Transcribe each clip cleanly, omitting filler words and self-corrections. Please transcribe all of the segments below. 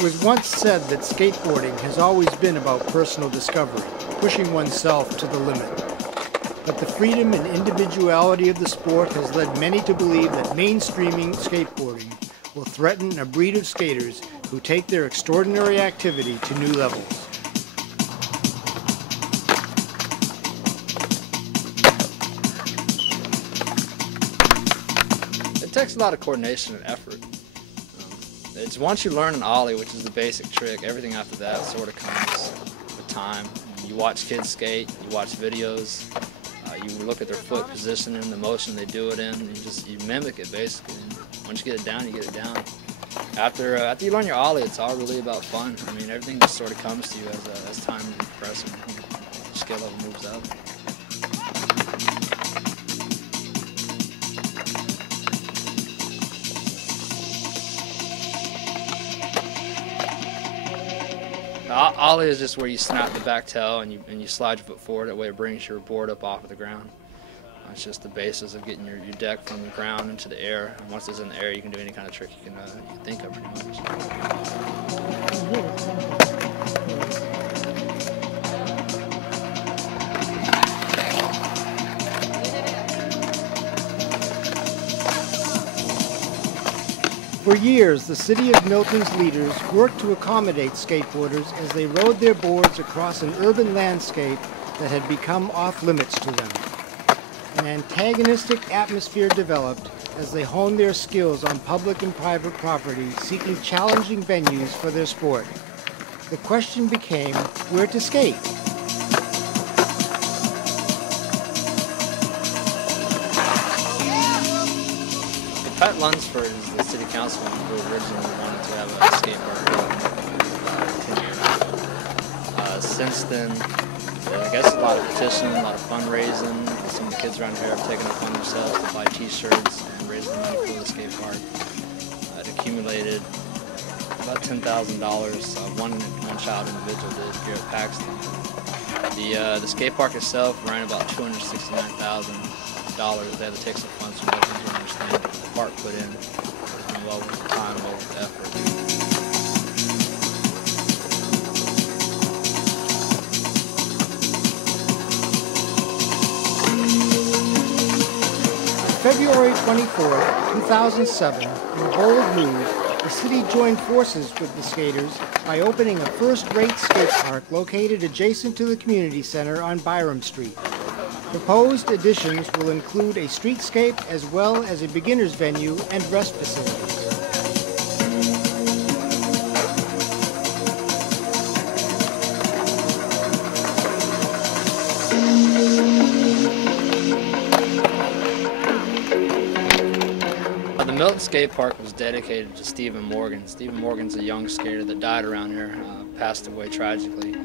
It was once said that skateboarding has always been about personal discovery, pushing oneself to the limit. But the freedom and individuality of the sport has led many to believe that mainstreaming skateboarding will threaten a breed of skaters who take their extraordinary activity to new levels. It takes a lot of coordination and effort. It's once you learn an ollie, which is the basic trick, everything after that sort of comes with time. You watch kids skate, you watch videos, you look at their foot position and the motion they do it in, and you mimic it basically. And once you get it down, you get it down. After you learn your ollie, it's all really about fun. I mean, everything just sort of comes to you as time progresses and your skill level moves up. Ollie is just where you snap the back tail and you slide your foot forward. That way it brings your board up off of the ground. It's just the basis of getting your deck from the ground into the air. And once it's in the air, you can do any kind of trick you can think of, pretty much. For years, the city of Milton's leaders worked to accommodate skateboarders as they rode their boards across an urban landscape that had become off-limits to them. An antagonistic atmosphere developed as they honed their skills on public and private property, seeking challenging venues for their sport. The question became where to skate. Pat Lunsford is the city councilman who originally wanted to have a skate park 10 years ago. Since then, I guess a lot of petitioning, a lot of fundraising. Some of the kids around here have taken it upon themselves to buy t-shirts and raise the money for the skate park. It accumulated about $10,000. One child individual did here at Paxton. The skate park itself ran about $269,000. They had to take some funds from local to understand that the park put in. It's been well worth the time, well worth the effort. February 24, 2007, in a bold move, the city joined forces with the skaters by opening a first-rate skate park located adjacent to the community center on Byram Street. Proposed additions will include a streetscape as well as a beginner's venue and rest facilities. The Milton Skate Park was dedicated to Stephen Morgan. Stephen Morgan's a young skater that died around here, passed away tragically.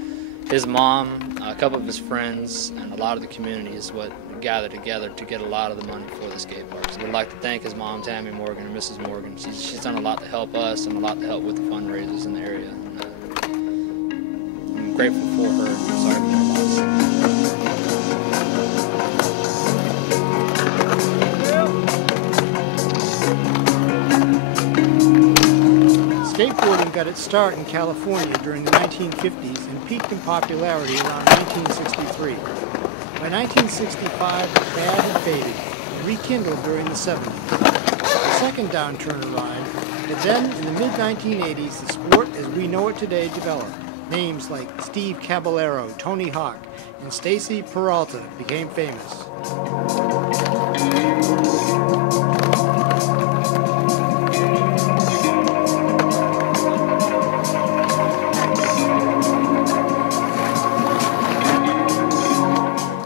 His mom, a couple of his friends, and a lot of the community is what gathered together to get a lot of the money for the skate park. So we'd like to thank his mom, Tammy Morgan, and Mrs. Morgan. She's done a lot to help us and a lot to help with the fundraisers in the area. And, I'm grateful for her. I'm sorry for her loss. Skateboarding got its start in California during the 1950s and peaked in popularity around 1963. By 1965, the fad had faded and rekindled during the 70s. The second downturn arrived, but then in the mid-1980s, the sport as we know it today developed. Names like Steve Caballero, Tony Hawk, and Stacy Peralta became famous.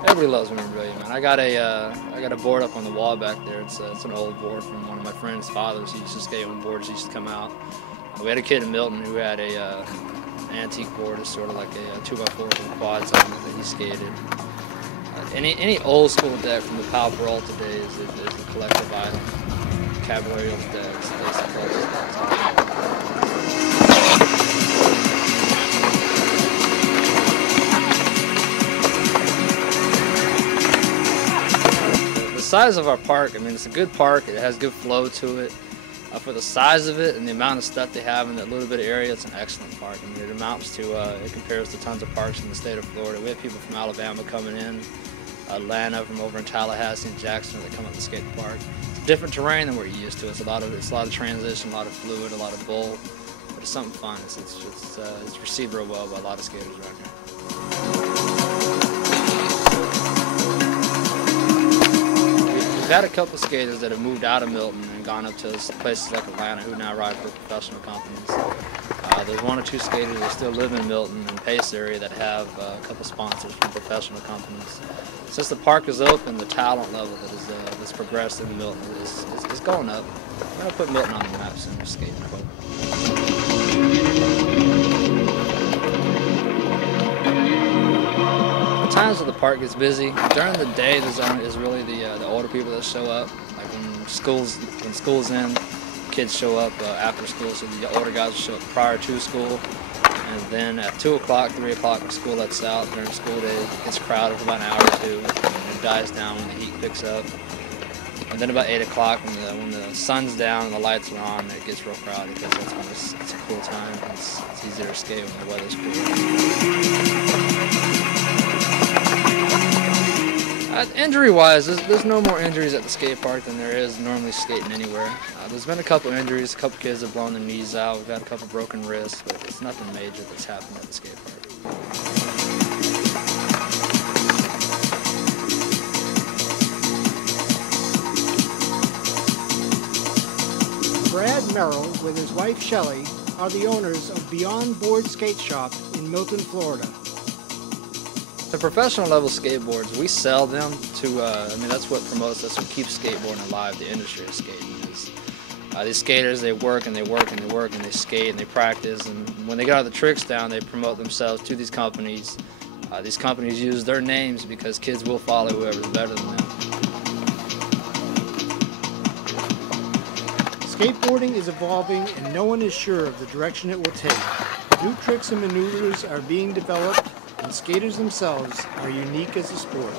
Everybody loves memorabilia, man. I got a board up on the wall back there. It's an old board from one of my friend's fathers. He used to skate when boards used to come out. We had a kid in Milton who had an antique board. It's sort of like a 2x4 with quads on it that he skated. Any old school deck from the Pal Peralta days is a collective item. Caballero's decks, Stacy Peralta's. The size of our park, I mean, it's a good park. It has good flow to it. For the size of it and the amount of stuff they have in that little bit of area, it's an excellent park. I mean, it amounts to, it compares to tons of parks in the state of Florida. We have people from Alabama coming in, Atlanta, from over in Tallahassee and Jackson, that come up to skate the park. It's different terrain than we're used to. It's a lot of transition, a lot of fluid, a lot of bowl, but it's something fun. It's received real well by a lot of skaters around here. We've had a couple of skaters that have moved out of Milton and gone up to places like Atlanta who now ride for professional companies. There's one or two skaters that still live in Milton and Pace area that have a couple sponsors from professional companies. Since the park is open, the talent level that's progressed in Milton is going up. We're going to put Milton on the map soon with skating. Times when the park gets busy. During the day, the zone is really the older people that show up. Like when school's in, kids show up after school, so the older guys will show up prior to school. And then at 2 o'clock, 3 o'clock, when school lets out during school day, it gets crowded for about an hour or two, and it dies down when the heat picks up. And then about 8 o'clock, when the sun's down and the lights are on, it gets real crowded because that's when it's a cool time. It's easier to skate when the weather's cool. Injury-wise, there's no more injuries at the skate park than there is normally skating anywhere. There's been a couple injuries, a couple kids have blown their knees out, we've had a couple broken wrists, but it's nothing major that's happened at the skate park. Brad Merrill, with his wife Shelley, are the owners of Beyond Board Skate Shop in Milton, Florida. The professional level skateboards, we sell them to, I mean, that's what promotes us, what keeps skateboarding alive, the industry of skating. These skaters, they work and they work and they work and they skate and they practice, and when they get all the tricks down, they promote themselves to these companies. These companies use their names because kids will follow whoever's better than them. Skateboarding is evolving and no one is sure of the direction it will take. New tricks and maneuvers are being developed, and skaters themselves are unique as a sport.